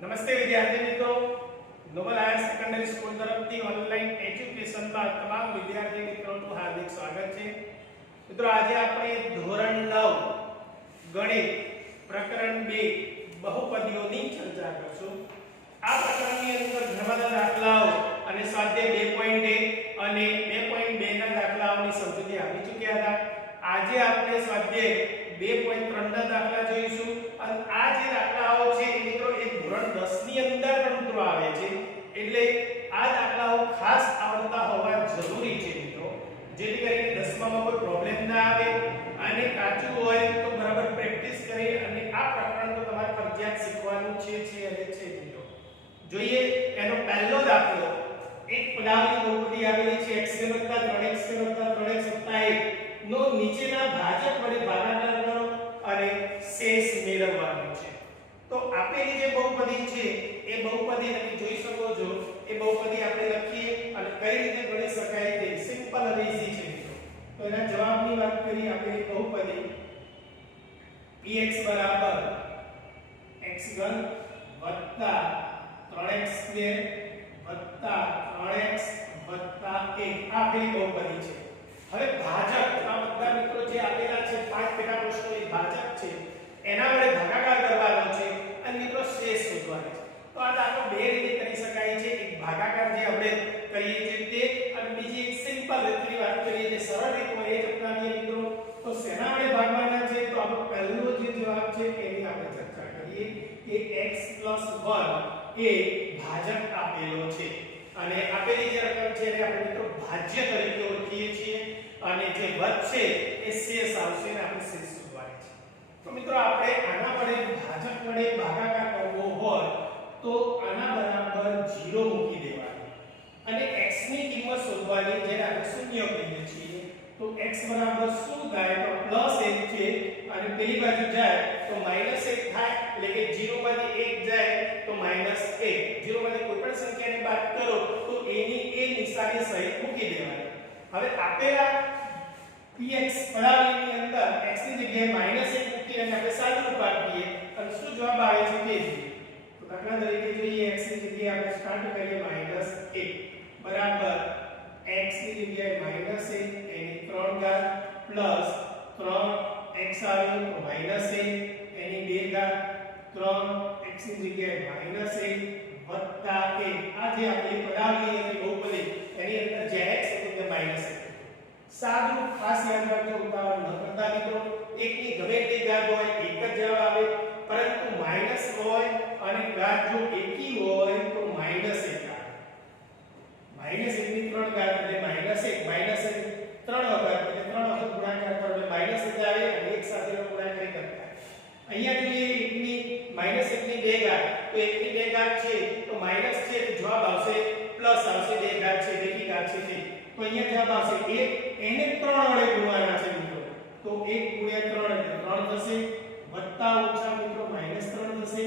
નમસ્તે વિદ્યાર્થી મિત્રો, નોબલ હાયર સેકન્ડરી સ્કૂલ તરફથી ઓનલાઈન એજ્યુકેશનમાં તમામ વિદ્યાર્થી મિત્રોનું હાર્દિક સ્વાગત છે. મિત્રો આજે આપણે ધોરણ 9 ગણિત પ્રકરણ 2 બહુપદીઓની ચર્ચા કરશું. આ પ્રકરણની અંદર ઘણા બધા દાખલાઓ અને સ્વાધ્યાય 2.1 અને 2.2 ના દાખલાઓની સમજૂતી આપી ચૂક્યા હતા. આજે આપણે સ્વાધ્યાય 2.3 ના દાખલા જોઈશું અને આ જે દાખલાઓ છે મિત્રો એ ધોરણ 10 ની અંદર પણ મિત્રો આવે છે, એટલે આ દાખલાઓ ખાસ આવડતા હોવા જરૂરી છે મિત્રો, જેથી કરીને 10મા માં કોઈ પ્રોબ્લેમ ના આવે. અને કાચું હોય તો બરાબર પ્રેક્ટિસ કરી અને આ પ્રકરણ તો તમારે ફરજિયાત શીખવાનું છે અને છે મિત્રો. જોઈએ એનો પહેલો દાખલો. એક પદાવલી બહુપદી આવેલી છે x2 3x2 3x 1 નો નીચેના ભાજક વડે ભાગાકાર કરો અને શેષ મેળવવાનો છે. તો આપેલી જે બહુપદી છે એ બહુપદી તમે જોઈ શકો છો. એ બહુપદી આપણે લખીએ અને કઈ રીતે ગણી શકાય તે સિમ્પલ અને ઈઝી છે મિત્રો. તો એના જવાબની વાત કરીએ. આપેલી બહુપદી px x3 3x2 3x 1 આપેલી બહુપદી છે. હવે ભાજક આ બધા મિત્રો જે આપેલા છે પાંચ પેટા પ્રશ્નો એ ભાજક છે, એના વડે ભાગાકાર કરવાનો છે અને મિત્રો શેષ શોધવાનો છે. તો આ દાખલો બે રીતે કરી શકાય છે. એક ભાગાકાર જે આપણે કરીએ છીએ તે, અને બીજી એક સિમ્પલ રીતની વાત કરીએ જે સરળ રીત હોય એ જ અપનાવીએ મિત્રો. તો શેના વડે ભાગવાના છે? તો આપણો પહેલો જે જવાબ છે એની આપણે ચર્ચા કરીએ કે x 1 એ ભાજક આપેલો છે અને આપેલી જે રકમ છે એને આપણે મિત્રો ભાજ્ય તરીકે ઓળખીએ છીએ અને જે વધશે એ શેષ આવશે અને આપણે શેષ શોધવાની છે. તો મિત્રો આપણે આના વડે ભાજક વડે ભાગાકાર કરવો હોય તો આના બરાબર 0 મૂકી દેવાનું અને x ની કિંમત શોધવાની, જેને આપણે શૂન્ય કહીએ છીએ. તો x બરાબર શું થાય? તો +1 છે અને પેલી બાજુ જાય તો -1 થાય, એટલે કે 0 માંથી 1 જાય તો -1. 0 માંથી કોઈ પણ સંખ્યાને બાદ કરો તો એની એ નિશાની સહિત મૂકી દેવાની. હવે આપેલા px પદાવલીની અંદર x ની જગ્યાએ -1 મૂકી અને આપણે સાદુરૂપ આપીએ અને શું જવાબ આવે છે તે જોઈએ. તો દાખલા તરીકે જોઈએ, x ની જગ્યાએ આપણે સ્ટાર્ટ કરીએ -1 બરાબર x ની જગ્યાએ -1 એની 3 ઘાત પ્લસ 3x આવ્યો તો -1 એની 2 ઘાત 3x ની જગ્યાએ -1 વત્તા 1. આ જે આપણી પદાવલી હતી બહુપદી એની અંદર જે x હતું તે -1. સાદું ખાસ યાદ રાખજો, ઉતાવળ ન કરતા મિત્રો. એકની ગમે તે ઘાત હોય એક જ જવાબ આવે, પરંતુ માઈનસ હોય અને ઘાત જો એકી હોય તો -1 આવે. -1 ની 3 ઘાત એટલે -1 -1 3 વખત એટલે 3 વખત ગુણાકાર કરો એટલે -1 આવે અને એક સાથે ગુણાકાર કરતા. અહીંયા જોઈએ એકની -1 ની 2 ઘાત, તો 1 ની 2 ઘાત છે તો માઈનસ છે તો જવાબ આવશે પ્લસ આવશે. 2 ઘાત છે બેકી ઘાત છે તે, તો અહીંયા જવાબ આવશે 1. એને 3 વડે ગુણવાના છે મિત્રો. તો 1 * 3 એટલે 3 થશે, વત્તા ઓછા મિત્રો -3 થશે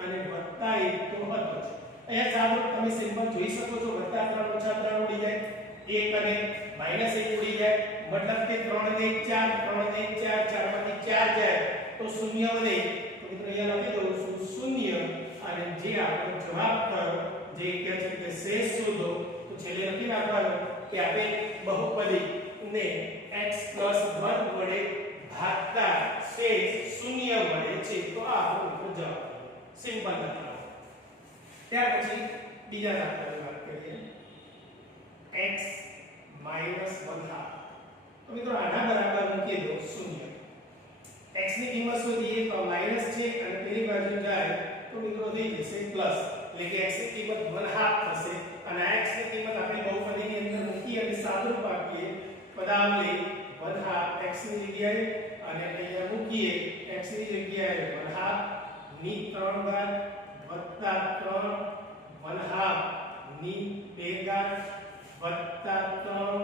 અને વત્તા 1 તો હતો જ. અહીંયા સાદું તમે સિમ્પલ જોઈ શકો છો. વત્તા 3 ઓછા 3 ઉડી જાય, 1 અને -1 ઉડી જાય, મતલબ કે 3 ને 1 4, 3 ને 1 4, 4 માંથી 4 જાય તો શૂન્ય વધે. તો મિત્રો અહીંયા લખી દઉં છું 0 અને જે આપણો જવાબ થયો જે કહે છે કે શેષ શોધો, તો છેલ્લે લખી નાખવાનું કે આપણે બહુપદી ને x 1 વડે ભાગતા શેષ 0 મળે છે. તો આ આપણો જવાબ સિમ્પલ દાખલો. ત્યાર પછી બીજા દાખલાની વાત કરીએ. x - 1/2. તો મિત્રો આના બરાબર મૂકી દો 0. x ની કિંમત શોધીએ તો માઈનસ છે અને પેલી બાજુ જાય તો મિત્રો થઈ જશે પ્લસ, એટલે કે x ની કિંમત 1/2 થશે અને આ x ની કિંમત આપણે બહુપદીની અંદર મૂકી અને સાદુરૂપ આપીએ. પદાવલી 1/2 x ની જગ્યાએ અને અહીંયા મૂકીએ x ની જગ્યાએ 1/2 ની 3 ઘાત વત્તા 3 1/2 ની 2 ઘાત વત્તા 3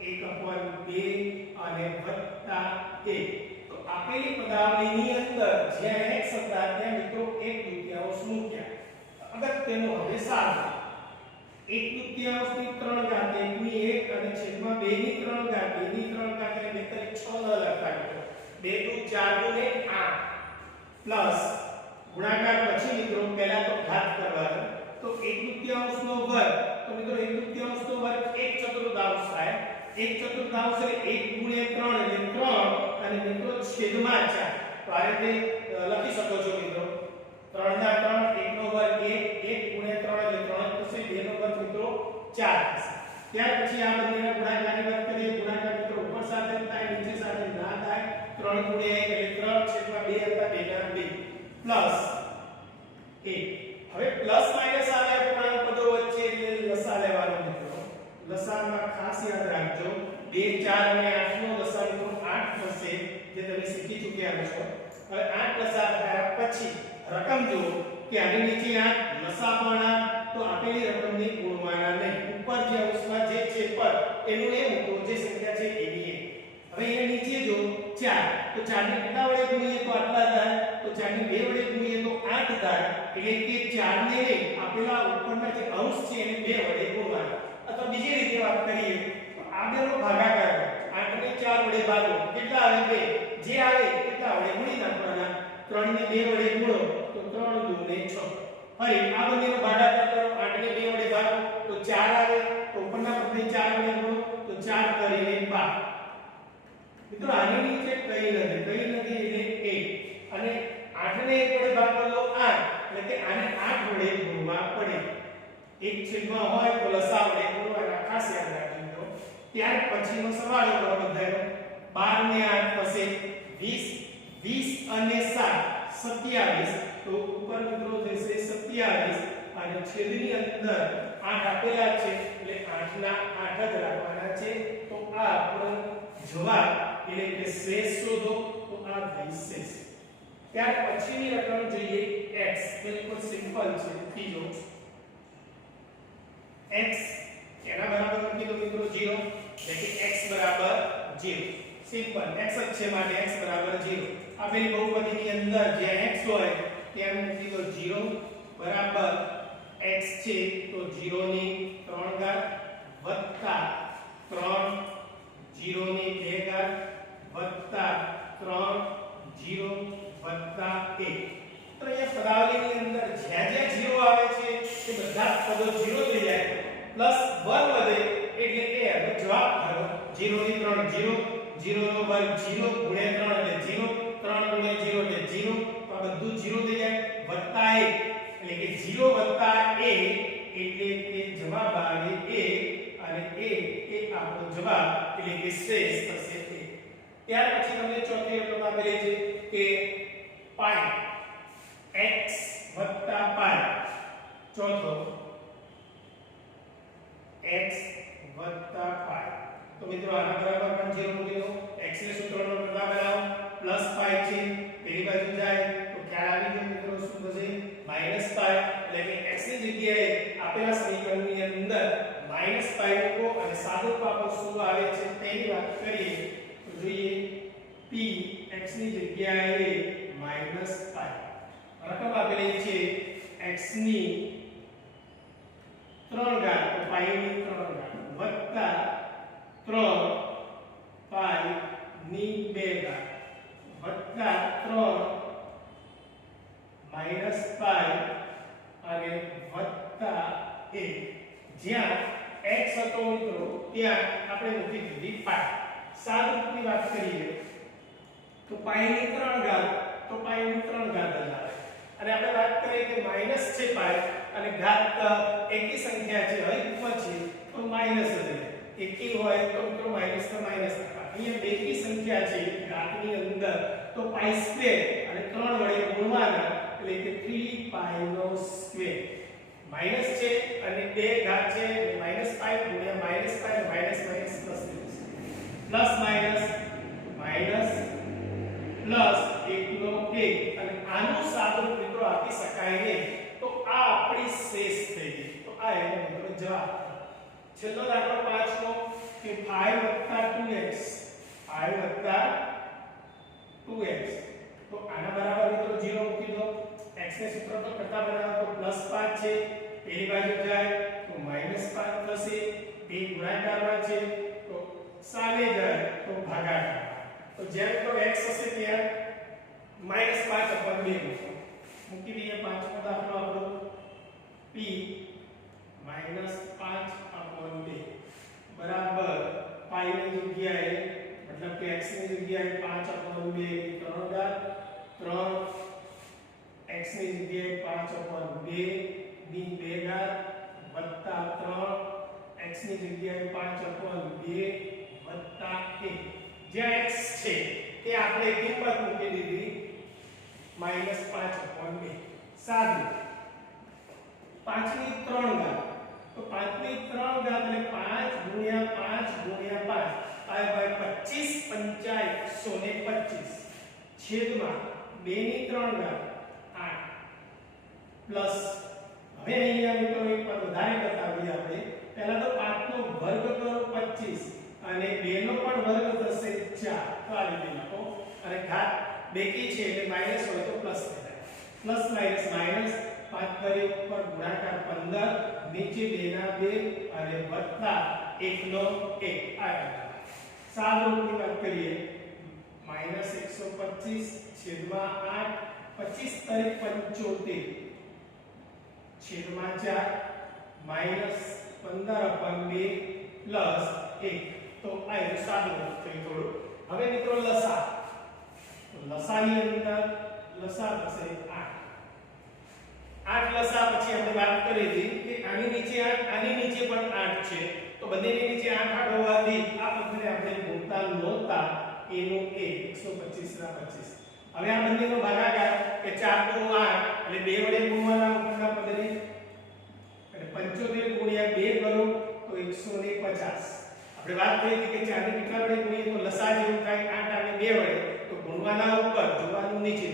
1/2 અને વત્તા 1. તો આપેલી પદાવલીની અંદર જ્યાં x હતા ત્યાં મિત્રો 1/2 મૂક્યા. અગત્યનો હવે સાદું 1/2 ની 3 ઘાત 1 ની 1 અને છેદમાં 2 ની 3 ઘાત 2 ની 3 ઘાત એટલે મિત્રો 6 ન લખાય. 2 * 2 = 4 * 8 પ્લસ ગુણાકાર પછી મિત્રો પહેલા તો ઘાત મિત્રો 1/3 નો વર્ગ 1/4 થાય. 1/4 એટલે 1 * 3 એટલે 3 અને મિત્રો છેદમાં 4. તો આ રીતે લખી શકો છો મિત્રો. 3 ના 3 1 નો વર્ગ 1 1 * 3 એટલે 3 થશે. 2 નો વર્ગ મિત્રો 4 થશે. ત્યાર પછી આ બંનેના ગુણાકારની વાત કરીએ. ગુણાકાર મિત્રો ઉપર સાથે થાય નીચે સાથે ના થાય. 3 * 1 એટલે 3 છેદમાં 2 હતા 2 ના 2 પ્લસ 1. હવે પ્લસ માઈનસ આવે અપૂર્ણાંક પદો વચ્ચે એટલે લસા લેવાનો મિત્રો. લસામાં ખાસ યાદ રાખજો 2 4 અને 8 નો લસા મિત્રો 8 થશે, જે તમે શીખી ચૂક્યા છો. હવે 8 લસા થયા પછી રકમ જુઓ કે આની નીચે 8 લસા પણ 8, તો આપેલી રકમને ગુણવાના નહીં. ઉપર જે અંશમાં જે છે પદ એનું એ મૂકો જે સંખ્યા છે એની એ. હવે એને નીચે જો 4, તો 4 ને કેટલા વડે ગુણીએ તો આટલા થાય. તો 4 ને 2 વડે ગુણીએ તો 8 થાય. એટલે કે 4 ને નહીં આપેલા ઉપરના જે અંશ છે એને 2 વડે ગુણવાના. અથવા બીજી રીતે વાત કરીએ તો આ બેનો ભાગાકાર 8 ને 4 વડે ભાગો કેટલા આવે 2. જે આવે કેટલા વડે ગુણી નાખવાના. 3 ને 2 વડે ગુણો તો 3 * 2 = 6. ફરી આ બંનેનો ભાગાકાર કરો 8 ને 2 વડે ભાગો તો 4 આવે. તો ઉપરના પદને 4 વડે ગુણો તો 4 કરીને 12. મિત્રો આની નીચે કઈ નથી એટલે 1 અને 8 ને 1 વડે ભાગ કરો 8 એટલે કે આને 8 વડે ગુણવા પડે. એક છેદમાં હોય તો લસા વડે ગુણવાના ખાસ યાદ રાખજો. ત્યાર પછીનો સરવાળો કરો બધાનો. 12 ને 8 થશે 20, 20 અને 7 27. તો ઉપર મિત્રો થશે 27 અને છેદની અંદર 8 આપેલા છે એટલે 8 ના 8 જ રાખવાના છે. તો આ આપણો જવાબ એટલે કે શેષ શોધો. તો આ થઈ શેષ. ત્યાર પછીની રકમ જોઈએ x. બિલકુલ સિમ્પલ છે. ત્રીજો x એના બરાબર મૂકી દો મિત્રો 0, એટલે કે x બરાબર 0. સિમ્પલ x જ છે માટે x બરાબર 0. આપેલી બહુપદીની અંદર જ્યાં x હોય ત્યાં મૂકી દો 0 બરાબર x છે તો 0 ની 3 ઘાત વત્તા 3 0 ની 2 ઘાત વત્તા 3 0 વત્તા 1. તો અહીંયા પદાવલીની અંદર જ્યાં જ્યાં 0 આવે છે તે બધા પદો 0 થઈ જાય. પ્લસ 1 વધે એટલે એ હવે જવાબ થયો 0 ની 3 0, 0 નો વર્ગ 0 ગુણ્યા 3 એટલે 0, 3 ગુણ્યા 0 એટલે 0. તો આ બધું 0 થઈ જાય. વત્તા 1 એટલે કે 0 વત્તા 1 એટલે કે જવાબ આવે 1 અને 1 એ આપણો જવાબ એટલે કે શેષ થશે 1. ત્યાર પછી તમને ચોથી રકમ આપેલી છે કે પાઈ x વત્તા પાઈ. ચોથો x વત્તા પાઈ. તો મિત્રો આના બરાબર પણ 0 મૂકી દો. x ને સૂત્રનો પ્રકાર બનાવો. પ્લસ પાઈ છે પેલી બાજુ જાય તો ખ્યાલ આવી ગયો મિત્રો શું થશે માઈનસ પાઈ. એટલે કે x ની જગ્યાએ આપેલા સમીકરણની અંદર માઈનસ પાઈ મૂકો અને સાદુરૂપ આપો શું આવે છે તેની વાત કરીએ તો જોઈએ p x ની જગ્યાએ માઈનસ પાઈ. રકમ આપેલી છે x ની 3 ઘાત તો પાઈ ની 3 ઘાત વત્તા 3 પાઈ ની 2 ઘાત વત્તા 3 માઈનસ પાઈ અને વત્તા 1. જ્યાં x હતો મિત્રો ત્યાં આપણે મૂકી દીધી પાઈ. સાદુરૂપની વાત કરીએ તો પાઈ ની 3 ઘાત તો પાઈ ની 3 ઘાત જ આવે. અને આપણે વાત કરીએ કે માઈનસ છે પાઈ અને ઘાત એકી સંખ્યા છે હોય ઉપર છે તો માઈનસ જ રહે. એકી હોય તો મિત્રો માઈનસ તો માઈનસ થશે. અહીંયા બેકી સંખ્યા છે ઘાતની અંદર તો પાઈ સ્ક્વેર અને 3 વડે ગુણવાના એટલે કે 3 પાઈ નો સ્ક્વેર. માઈનસ છે અને 2 ઘાત છે એટલે માઈનસ પાઈ ગુણ્યા માઈનસ પાઈ minus minus plus plus minus minus plus 1 નો 1 અને આનું સાદુરૂપ મિત્રો આપી શકાય નહીં. તો આ આપણી શેષ થઈ ગઈ. તો આ એનો મિત્રો જવાબ. છેલ્લો દાખલો 5મો કે 5 2x 5 2x. તો આના બરાબર મિત્રો 0 મૂકી દો. x ને સૂત્ર તો કરતા બનાવો તો +5 છે પેલી બાજુ જાય તો -5 થશે. બે ગુણાકારમાં છે તો સામે જાય તો ભાગાકાર. તો જેમ તો x હશે ત્યાં -5/2 મૂકી દઈએ. પાંચમો દાખલો આપણો p -5 જગ્યાએ 5/2 ની 3 ઘાત 3 x ની જગ્યાએ 5/2 ની 2 ઘાત વત્તા 3 x ની જગ્યાએ 5/2 વત્તા 1 જ્યાં x છે તે આપણે કિંમત મૂકી દીધી -5/2 સાદું 5 ની 3 ઘાત તો 5 ની 3 ઘાત એટલે 5 ગુણ્યા 5 ગુણ્યા 5 25 125 છેદમાં 2 ની 3 ઘાત 8 પ્લસ હવે અહીંયા મિત્રો એક પદ વધારે બતાવીએ આપણે પહેલા તો 5 નો વર્ગ કરો 25 અને 2 નો પણ વર્ગ થશે 4 તો આ રીતે લખો અને ઘાત બેકી છે એટલે માઈનસ હોય તો પ્લસ થાય પ્લસ માઈનસ માઈનસ 5 કરી ઉપર ગુણાકાર 15 નીચે 2 ના 2 અને વત્તા 1 નો 1 આ સાદુરૂપની વાત કરીએ -125 છેદમાં 8 25 તારીખ 75 છેદમાં 4 -15/2 પ્લસ 1 તો આ એ સાદુરૂપ થયું થોડું હવે મિત્રો લસા તો લસાની અંદર લસા થશે 8 લસા પછી આપણે વાત કરી હતી કે આની નીચે 8 આની નીચે પણ 8 છે તો બંનેની નીચે 8 હોવાથી આ પદને આપણે ગુણતા નહોતા એનું 125 ના 25 હવે આ બંનેનો ભાગાકાર કે 4 * 8 એટલે 2 વડે ગુણવાના ઉપરના પદને અને 75 ગુણ્યા 2 કરો તો 150 આપણે વાત કરી હતી કે 4 ને કેટલા વડે ગુણીએ તો લસા જેવું થાય 8 અને 2 વડે તો ગુણવાના ઉપર જોવાનું નીચે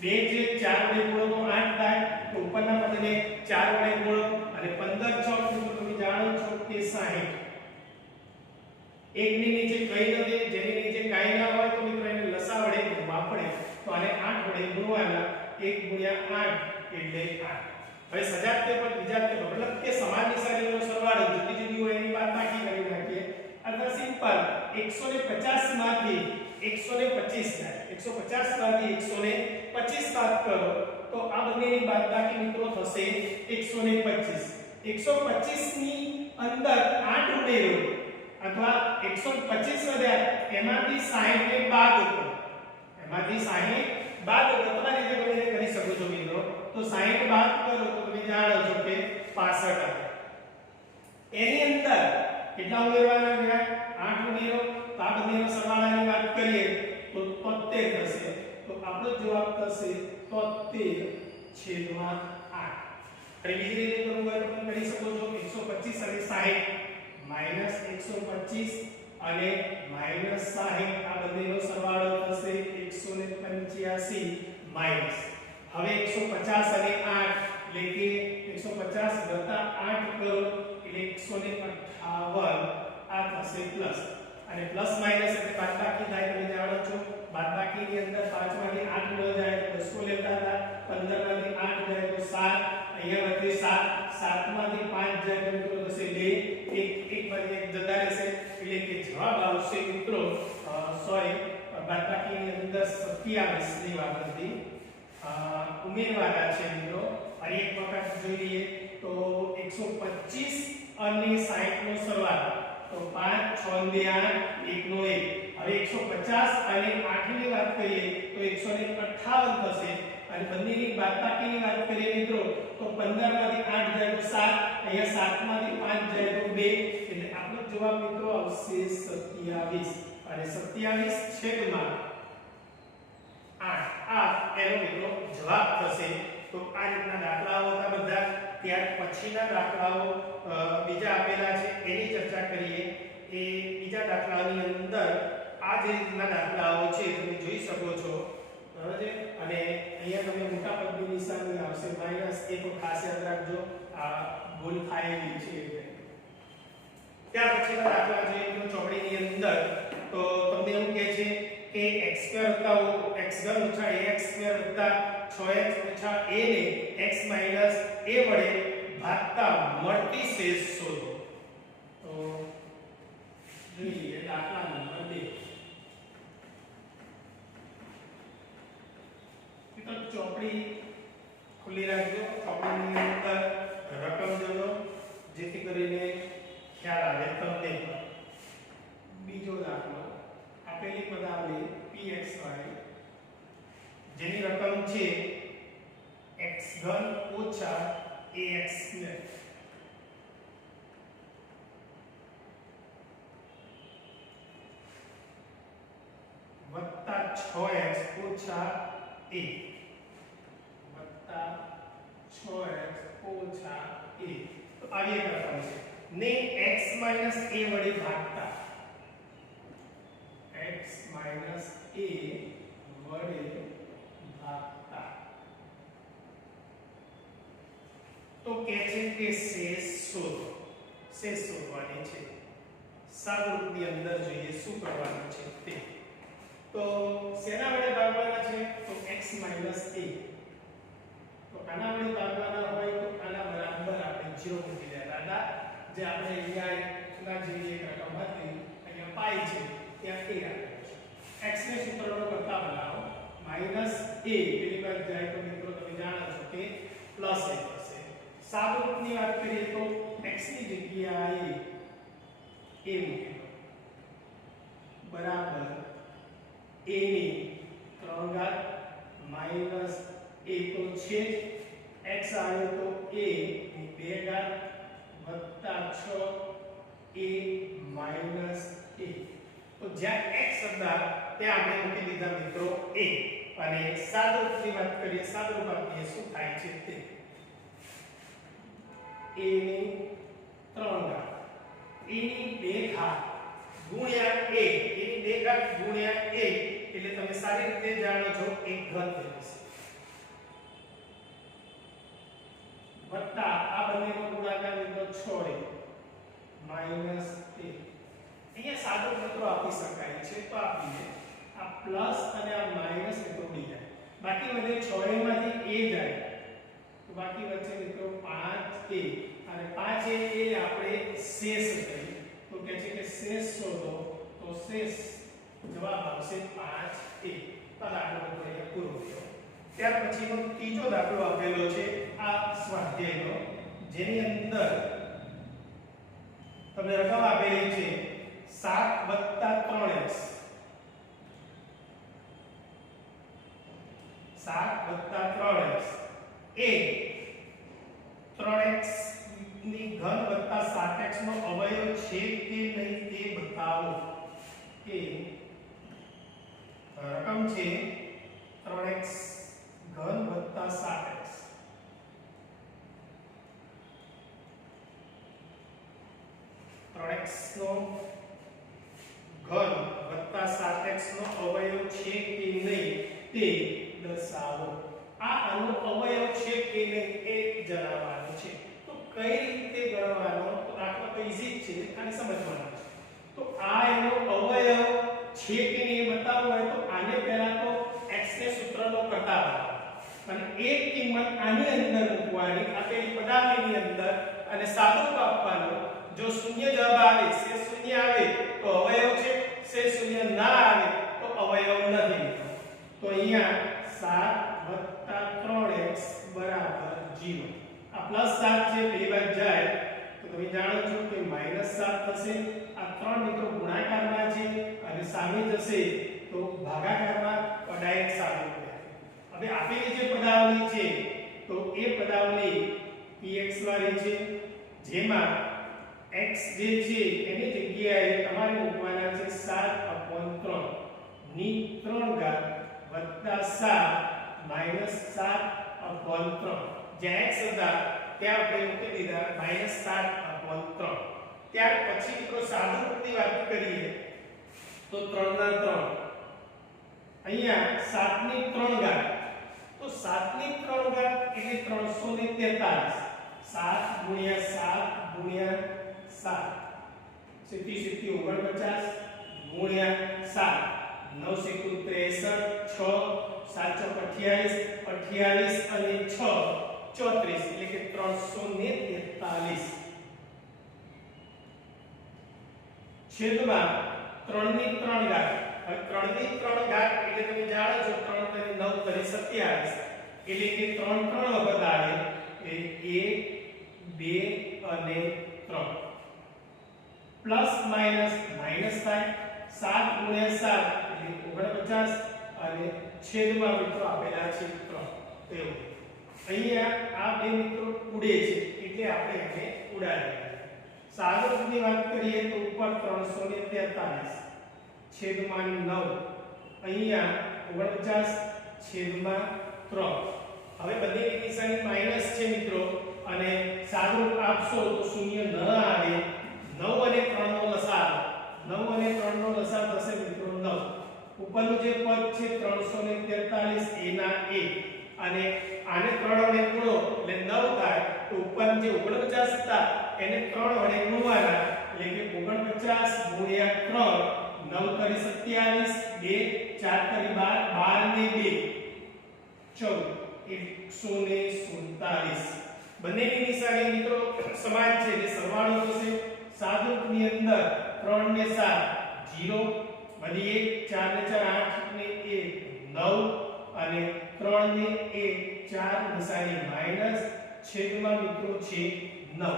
2 જે 4 વડે ગુણો તો 8 થાય તો ઉપરના પદને 4 વડે ગુણો અને 15 * 6 તો તમે જાણો છો કે 60 એકની નીચે કઈ નથી જેની નીચે કાઈ ના હોય તો મિત્રો એને લસા વડે ગુણવા પડે તો આને 8 વડે ગુણવાના 1 ગુણ્યા 8 એટલે 8 હવે સજાતીય પદ વિજાતીય પદ મતલબ કે સમાન નિશાનીનો સરવાળો જુદી જુદી હોય એની વાત બાકી કરી નાખીએ અથવા સિમ્પલ 150 માંથી 125 થાય 150 માંથી 125 બાદ કરો તો આ બંનેની બાદબાકી મિત્રો થશે 125 125 ની અંદર 8 ઉમેરો અથવા 125 વધ્યા એમાંથી 60 ને બાદ કરો એમાંથી 60 બાદ કરો તમારી રીતે તમે કરી શકો છો મિત્રો તો 60 બાદ કરો તો તમે જાણો છો કે 65 આવે એની અંદર કેટલા ઉમેરવાના રહ્યા 8 ઉમેરો તો આ બંનેનો સરવાળાની વાત કરીએ તો 73 થશે તો આપણો જવાબ થશે 73/8 અને બીજી રીતે કરવું હોય તો તમે કરી શકો છો 125 અને 60 -125 અને -60 આ બંનેનો સરવાળો થશે 185 માઈનસ હવે 150 અને 8 એટલે કે 150 + 8 કરો એટલે 158 આ થશે પ્લસ અને પ્લસ માઈનસ એટલે બાદબાકી થાય તમે જાણો છો બાદબાકીની અંદર 5 માંથી 8 ન જાય તો 200 લેતા હતા 15 માંથી 8 જાય તો 7 અહીંયા વધે 7 7 માંથી 5 જાય તો મિત્રો થશે 2 એક માંથી એક જતા રહેશે એટલે કે જવાબ આવશે મિત્રો સોરી બાદબાકીની અંદર 27 ની વાત હતી ઉમેરવાના છે મિત્રો ફરી એક વખત જોઈ લઈએ તો 125 અને 60 નો સરવાળો તો 5 6 ને 8 1 નો 1 હવે 150 અને 8 ની વાત કરીએ તો 158 થશે અને બંનેની બાદબાકીની વાત કરીએ મિત્રો તો 15 માંથી 8 જાય તો 7 અહીંયા 7 માંથી 5 જાય તો 2 એટલે આપણો જવાબ મિત્રો આવશે 27 અને 27 છેદમાં 8 આ એનો મિત્રો જવાબ થશે તો આ રીતના દાખલાઓ હતા બધા ત્યાર પછીના દાખલાઓ બીજા આપેલા છે એની ચર્ચા કરીએ એ બીજા દાખલાની અંદર આ જે રીતના દાખલાઓ છે તમે જોઈ શકો છો બરાબર છે અને અહીંયા તમે મોટા પદની નિશાની આવશે -1 તો ખાસ યાદ રાખજો આ ભૂલ થાય એવી છે ત્યાર પછીના દાખલા જોઈએ તો ચોપડીની અંદર તો તમને એવું કહે છે કે x² + x² - ax² + 6x - a ને x - a વડે ભાગતા મળતી શેષ શોધો તો જોઈએ દાખલા નંબર 2 તો ચોપડી ખુલ્લી રાખજો ચોપડીની અંદર રકમ જોડો જેથી કરીને ખ્યાલ આવે તમને બીજો દાખલો આપેલી પદાવલી ઓછા ax ને વત્તા 6x ઓછા a વત્તા 6x ઓછા a તો આવી એક રકમ છે ને x a વડે ભાગતા x a વડે ભાગતા તો કે છે કે શેષ શોધવાની છે સાદુરૂપની અંદર જોઈએ શું કરવાનું છે તે તો શેના વડે ભાગવાના છે તો x a તો આના વડે ભાગવાના હોય તો આના બરાબર આપણે 0 મૂકી દેતા હતા જે આપણે અહીંયા ના જેવી એક રકમ હતી અહીંયા પાઈ છે ત્યાં a રાખેલો છે x ને સૂત્રનો કરતા બનાવો માઈનસ a પેલી બાજુ જાય તો મિત્રો તમે જાણો છો કે પ્લસ a થશે સાદુરૂપની વાત કરીએ તો x ની જગ્યાએ a મૂકી દો બરાબર a ની 3 ઘાત માઈનસ a તો છે x આવે તો a ની 2 ઘાત વત્તા 6 a માઈનસ a તો જ્યાં x હતા ત્યાં આપણે મૂકી દીધા મિત્રો a અને સાદુરૂપની વાત કરીએ સાદુરૂપ આપીએ શું થાય છે તે a ની 3 ઘાત a ની 2 ઘાત ગુણ્યા a ની 2 ઘાત ગુણ્યા a એટલે તમે સારી રીતે જાણો છો એક ઘન થશે વત્તા આ બંનેનો ગુણાકાર મિત્રો 6a માઈનસ a અહીંયા સાદો મિત્રો આપી શકાય છે તો આપીએ આ પ્લસ અને આ માઈનસ એ તો ઉડી જાય બાકી વધે 6a માંથી a જાય તો બાકી વચ્ચે મિત્રો 5a અને 5a એ આપણે શેષ કરી તો કહે છે કે શેષ શોધો તો શેષ જવાબ આવશે 5a તો દાખલો આપણે પૂરો થયો ત્યાર પછીનો ત્રીજો દાખલો આપેલો છે આ સ્વાધ્યાયનો જેની અંદર તમને રકમ આપેલી છે 7 3x 7 3x એ 3x ની ઘન વત્તા 7x નો અવયવ છે કે નહીં તે બતાવો કે રકમ છે 3x ઘન વત્તા 7x 3x નો ઘન વત્તા 7x નો અવયવ છે કે નહીં તે દર્શાવો આ આનો અવયવ છે કે નહીં એ જણાવવાનું છે તો કઈ રીતે ગણવાનો તો દાખલો તો ઈઝી જ છે આને સમજવાનું છે તો આ એનો અવયવ છે કે નહીં બતાવવું હોય તો આને પહેલા તો x ને સૂત્રનો કરતા બનાવો અને એક કિંમત આની અંદર મૂકવાની આપેલી પદાવલીની અંદર અને સાદુરૂપ આપવાનું જો શૂન્ય જવાબ આવે છે શૂન્ય આવે તો અવયવ છે છે શૂન્ય ના આવે તો અવયવ નથી તો અહીંયા 7 3x 0 આ પ્લસ 7 છે પેલી બાજુ જાય તો તમે જાણો છો કે -7 થશે આ 3 મિત્રો ગુણાકારમાં છે અને સામે જશે તો ભાગાકારમાં ડાયરેક્ટ સામે હવે આપેલી જે પદાવલી છે તો એ પદાવલી px વાળી છે જેમાં x જે છે એની જગ્યાએ તમારે મૂકવાના છે 7/3 ની 3 ઘાત વત્તા 7 માઈનસ 7/3 જ્યાં x હતા ત્યાં આપણે મૂકી દીધા -7/3 ત્યાર પછી મિત્રો સાદુરૂપની વાત કરીએ તો 3 ના 3 અહીંયા 7 ની 3 ઘાત તો 7 ની 3 ઘાત એટલે 343 7 ગુણ્યા 7 ગુણ્યા 7 સીધી 49 ગુણ્યા 7 9 63 6 7 28 28 અને 6 34 એટલે કે 343 છેદમાં 3 ની 3 ઘાત હવે 3 ની 3 ઘાત એટલે તમે જાણો છો 3 કરી 9 કરી 27 એટલે કે 3 3 વખત આવે એ 1 2 અને 3 પ્લસ માઈનસ માઈનસ થાય 7 ગુણ્યા 7 એટલે 49 અને છેદમાં મિત્રો આપેલા છે 3 તેવું અહીંયા આ બે મિત્રો ઉડે છે એટલે આપણે એને ઉડાડીએ. સાદુરૂપની વાત કરીએ તો ઉપર 343 છેદમાં 9, અહીંયા 49 છેદમાં 3. હવે બંનેની નિશાની માઈનસ છે મિત્રો, અને સાદુરૂપ આપશો તો શૂન્ય ન આવે. 9 અને 3 નો લસાઅ, 9 અને 3 નો લસાઅ થશે મિત્રો 9. ઉપરનું જે પદ છે 343 એના 1, અને આને 3 વડે ગુણો એટલે 9 થાય. તો ઉપર જે 49 હતા એને 3 વડે ગુણવાના એટલે કે 49 ગુણ્યા 3, 9 કરી 27, 2 4 કરી 12, 12 ને 2 14, 147. બંનેની નિશાની મિત્રો સમાન છે એટલે સરવાળો થશે. સાદુરૂપની અંદર 3 ને 7 0, વધી 1 4 ને 4 8 ને 1 9, અને 3 ને 1 4 નિશાની માઈનસ, છેદમાં મિત્રો છે 9.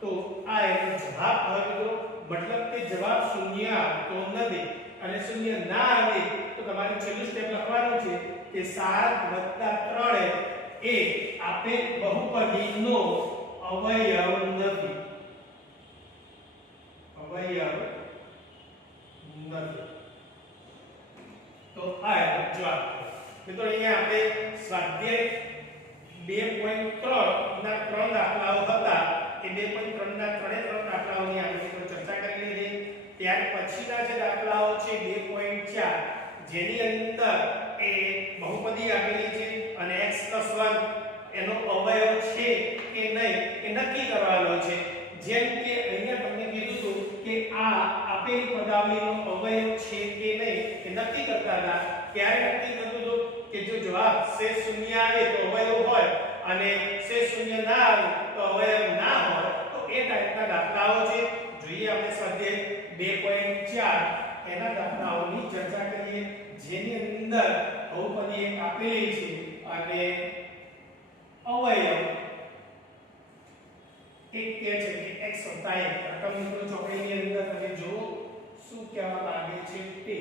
તો આ એનો જવાબ આવે મિત્રો. મતલબ કે જવાબ શૂન્ય આવતો નથી, અને શૂન્ય ના આવે તો તમારે છેલ્લું સ્ટેપ લખવાનું છે કે 7 + 3 એ આપેલ બહુપદીનો અવયવ નથી. અવયવ નથી. તો આ એનો જવાબ. મિત્રો અહીંયા આપણે સ્વાધ્યાય 2.3 ના 3 દાખલાઓ હતા. એ 2.3 ના 3 દાખલાઓની આપણે ચર્ચા કરી લીધી. ત્યાર પછીના જે દાખલાઓ છે 2.4, જેની અંદર એ બહુપદી આપેલી છે અને x+1 એનો અવયવ છે કે નહીં એ નક્કી કરવાનો છે. જેમ કે અહીંયા તમને કીધું હતું કે આ આપેલી પદાવલીનો અવયવ છે કે નહીં એ નક્કી કરતા હતા. ત્યારે નક્કી કરતું હતું કે જો જવાબ શેષ શૂન્ય આવે તો અવયવ હોય, અને શેષ શૂન્ય ના આવે તો અવયવ ના હોય. તો એ ટાઈપના દાખલાઓ છે. જોઈએ આપણે સ્વાધ્યાય 2.4 એના દાખલાઓની ચર્ચા કરીએ, જેની અંદર બહુપદી એક આપેલી છે અને અવયવ એક કહે છે કે x + 1. રકમ મિત્રો ચોકડીની અંદર તમે જો શું કહેવા માંગે છે તે.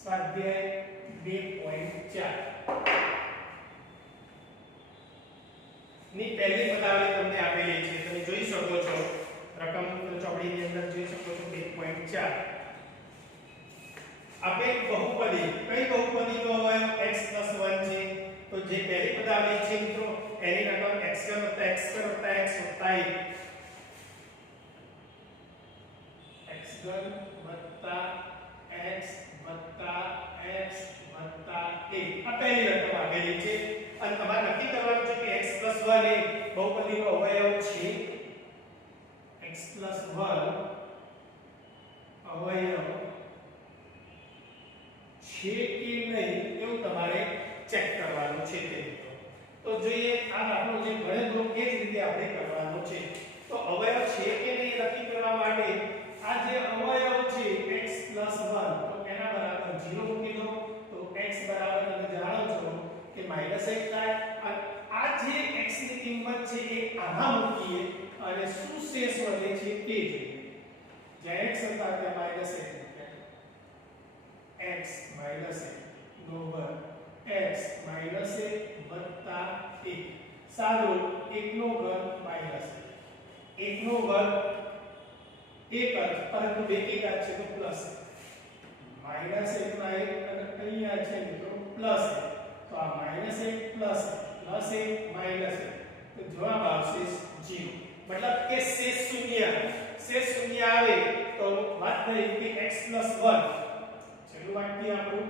સ્વાધ્યાય 2.4 ની પહેલી પદાવલી તમને આપેલી છે. તમે જોઈ શકો છો રકમ ચોકડીની અંદર જોઈ શકો છો 2.4. આપેલ બહુપદી, કઈ બહુપદીનો અવયવ x+1 છે? તો જે પહેલી પદાવલી છે મિત્રો એની રકમ x2 + x2 + x + 1, x2 + x + x + 1 આ પહેલી રકમ આપેલી છે. અને તમારે નક્કી કરવાનું છે કે x+1 એ બહુપદીનો અવયવ છે. x+1 અવયવ છે કે નહીં એવું તમારે ચેક કરવાનું છે. તો જોઈએ આ દાખલો જે ગણેલો એ જ રીતે આપણે કરવાનો છે. તો અવયવ છે કે નહીં નક્કી કરવા માટે આ જે અવયવ છે x+1 તો એના બરાબર 0 મૂકી દો. તો x બરાબર તમે જાણો છો કે -1 થાય. અને આ જે x ની કિંમત છે એ આમાં મૂકીએ અને શું શેષ વધે છે તે જોઈએ. જ્યાં x હતા ત્યાં -1 x - 1 નો વર્ગ x - 1 + 1 સારું 1 નો વર્ગ - 1 નો વર્ગ 1 જ, પરંતુ બે એકા છે તો પ્લસ -1 ના 1 અને અહીંયા છે મિત્રો પ્લસ. તો આ -1 પ્લસ 1 તો જવાબ આવશે 0. મતલબ કે શેષ શૂન્ય આવે તો વાત થઈ કે x+1 છેલ્લું વાક્ય આપણું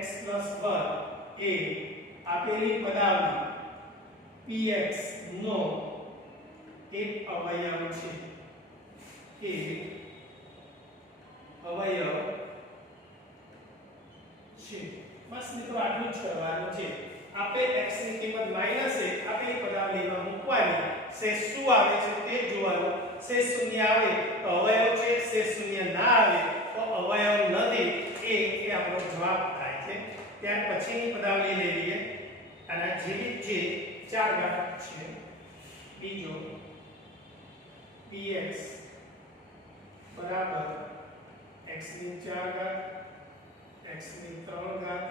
x+1 એ આપેલી પદાવલી px નો એક અવયવ છે. એ અવયવ છે. બસ મિત્રો આટલું જ કરવાનું છે. આપેલ x ની કિંમત -1 આપેલી પદાવલીમાં મૂકવાની. શેષ શું આવે છે તે જોવાનું. શેષ શૂન્ય આવે તો અવયવ છે, શેષ શૂન્ય ના આવે તો અવયવ નથી. એ આપણો જવાબ થાય છે. ત્યાર પછીની પદાવલી લઈ લઈએ. આના જેવી જે 4 ઘાત છે. બીજો px બરાબર x ની 4 ઘાત, x ની 3 ઘાત,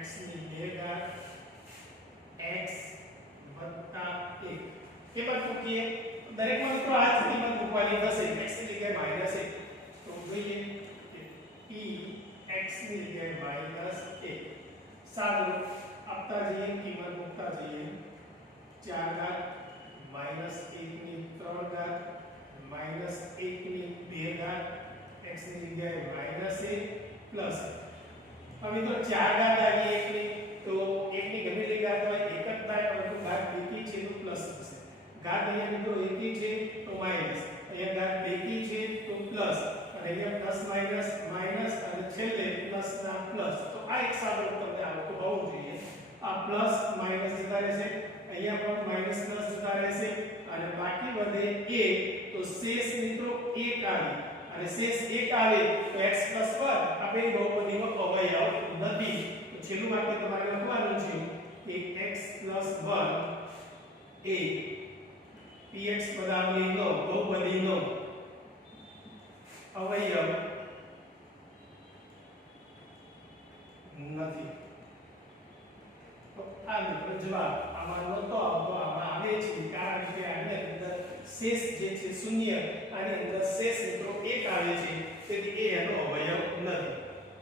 x ની 2 ઘાત, કિંમત મૂકીએ તો દરેકમાં મિત્રો આ જ કિંમત મૂકવાની થશે x ની જગ્યાએ -1 તો જોઈએ કે p x ની જગ્યાએ -1 સાદું આપતા જઈએ કિંમત મૂકતા જઈએ 4 ઘાત -1 ની 3 ઘાત -1 ની 2 ઘાત x ની જગ્યાએ -1 પ્લસ હવે તો 4 ઘાત આવી 1 ની તો 1 ની ગમે તે ઘાત હોય એક જ થાય પરંતુ ઘાત બેકી છે તો પ્લસ થશે ઘાત અહીંયા મિત્રો એકી છે તો માઈનસ અહીંયા ઘાત બેકી છે તો પ્લસ અને અહીંયા પ્લસ માઈનસ માઈનસ અને છેલ્લે પ્લસ ના પ્લસ તો આ એક સાદું તમને આવતું હોવું જોઈએ આ પ્લસ માઈનસ જતા રહેશે અહીંયા પણ માઈનસ પ્લસ જતા રહેશે અને બાકી વધે 1 તો શેષ મિત્રો 1 આવે અને શેષ 1 આવે તો x 1 આપેલી બહુપદીનો અવયવ નથી તો છેલ્લું વાક્ય તમારે લખવાનું છે કે x 1 એ px પદાવલીનો બહુપદીનો અવયવ નથી તો આ મિત્રો જવાબ આમાં નહોતો આવતો આમાં આવે છે કારણ કે આની અંદર શેષ જે છે શૂન્ય આની અંદર શેષ મિત્રો 1 આવે છે તેથી એ એનો અવયવ નથી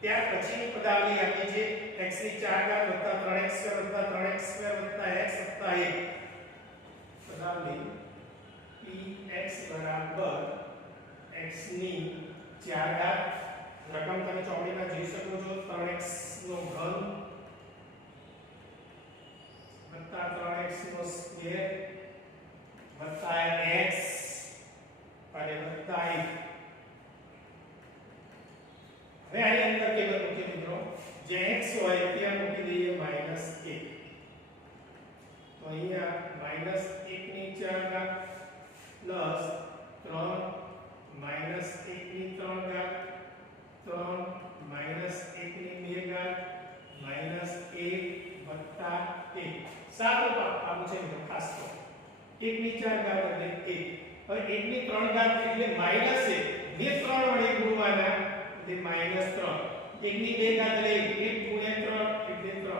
ત્યાર પછીની પદાવલી આપી છે x ની 4 ઘાત 3x2 3x2 x 1 પદાવલી px બરાબર x ની 4 ઘાત રકમ તમે ચોકડીમાં જોઈ શકો છો 3x નો ઘન વત્તા 3x નો સ્ક્વેર વત્તા x અને વત્તા 1 હવે આની અંદર કેવું મૂકીએ મિત્રો જે x હોય ત્યાં મૂકી દઈએ -1 તો અહીંયા -1 ની 4 ઘાત પ્લસ 3 -1 ની 3 ઘાત 3 -1 ની 2 ઘાત -1 વત્તા 1 સાદું આપવું છે મિત્રો ખાસ તો 1 ની 4 ઘાત એટલે 1 હવે 1 ની 3 ઘાત એટલે -1 ને 3 વડે ગુણવાના એટલે -3 1 ની 2 ઘાત એટલે 1 ગુણ્યા 3 એટલે 3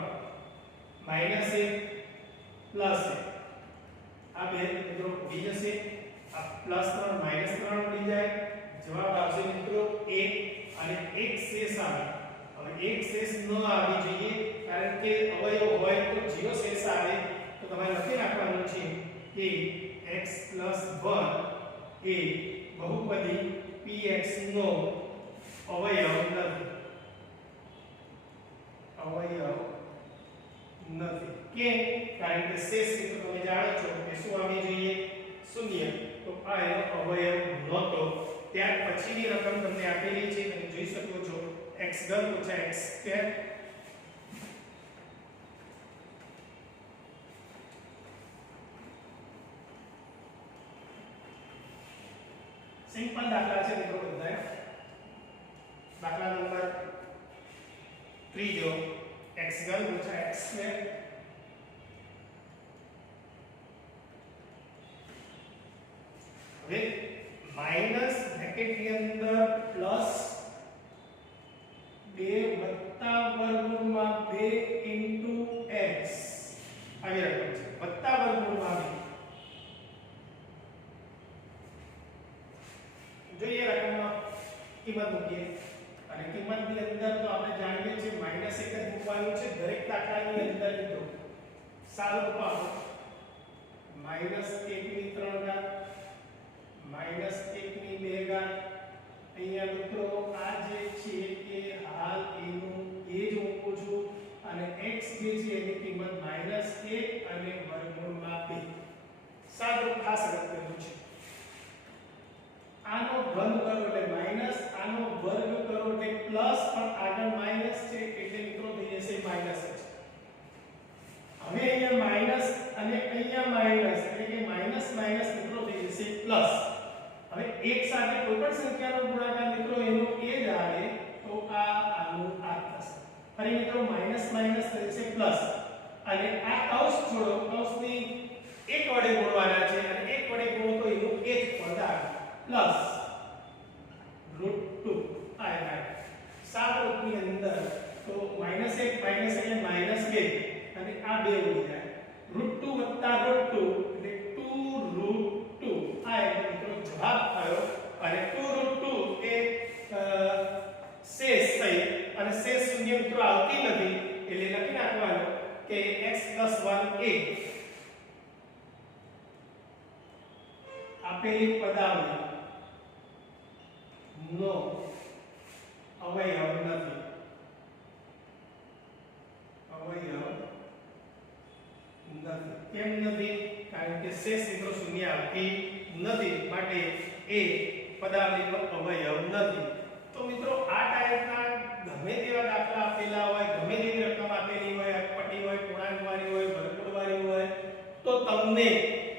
-1 +1 આ બે મિત્રો ઉડી જશે આ +3 -3 ઉડી જાય જવાબ આવશે મિત્રો 1 અને 1 શેષ આવે હવે 1 શેષ ન આવી જોઈએ કારણ કે અવયવ હોય તો 0 શેષ આવે તો તમારે લખી રાખવાનું છે કે x 1 એ બહુપદી px નો અવયવ નથી કેમ કારણ કે શેષ મિત્રો તમે જાણો છો કે શું આવી જોઈએ શૂન્ય તો આ એનો અવયવ નહોતો ત્યાર પછીની રકમ તમને આપેલી છે તમે જોઈ શકો છો x3 - x2 સિમ્પલ દાખલા છે મિત્રો બધા દાખલા નંબર 3 x3 - x2 હવે માઈનસ બ્રેકેટની અંદર પ્લસ 2 વત્તા વર્ગમૂળમાં 2 x આવી રકમ છે વત્તા વર્ગમૂળમાં 2 જોઈએ રકમમાં કિંમત મૂકીએ અને કિંમતની અંદર તો આપણે જાણીએ છીએ -1 જ મૂકવાનું છે દરેક દાખલાની અંદર મિત્રો સારું પાડો -1 ની 3 ઘાત -1 ની 2 ઘાત અહીંયા મિત્રો આ જે છે એ હાલ એનું એ જ મૂકું છું અને x જે છે એની કિંમત -1 અને વર્ગમૂળમાં 2 સાદું ખાસ લખેલું છે આનો ઘન કરો એટલે માઈનસ આનો વર્ગ કરો એટલે પ્લસ પણ આગળ માઈનસ છે એટલે મિત્રો થઈ જશે માઈનસ જ હવે અહીંયા માઈનસ અને અહીંયા માઈનસ એટલે કે માઈનસ માઈનસ મિત્રો થઈ જશે પ્લસ હવે એક સાથે કોઈ પણ સંખ્યાનો ગુણાકાર મિત્રો એનો એ જ આવે તો આનું આ થશે ફરી મિત્રો માઈનસ માઈનસ થઈ જશે પ્લસ અને આ કૌંસ છોડો કૌંસની એક વડે ગુણવાના છે અને એક વડે ગુણો તો એનું એ જ પદ આવે પ્લસ √2 આયા સાદુની અંદર તો -1 એટલે -2 અને આ બે ઉડી જાય √2 +√2 એટલે 2√2 આપેલી પદાવલી નો અવયવ નથી, અવયવ નથી. કેમ નથી? કારણ કે શેષ મિત્રો શૂન્ય આવતી નથી, માટે એ પદાવલીનો અવયવ નથી. તો મિત્રો આ ટાઈપના ગમે તેવા દાખલા આપેલા હોય, ગમે તેવી રકમ આપેલી હોય, અટપટી હોય, પૂર્ણાંકવાળી હોય, વર્ગમૂળવાળી હોય, તો તમને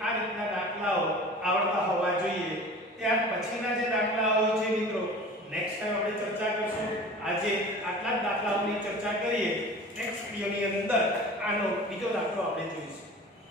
આ રીતના દાખલાઓ આવડતા હોવા જોઈએ. ત્યાર પછીના જે દાખલાઓ છે મિત્રો નેક્સ્ટ ટાઈમ આપણે ચર્ચા કરીશું. આજે આટલા જ દાખલાઓની ચર્ચા કરીએ. નેક્સ્ટ વિડિયોની અંદર આનો બીજો દાખલો આપણે જોઈશું.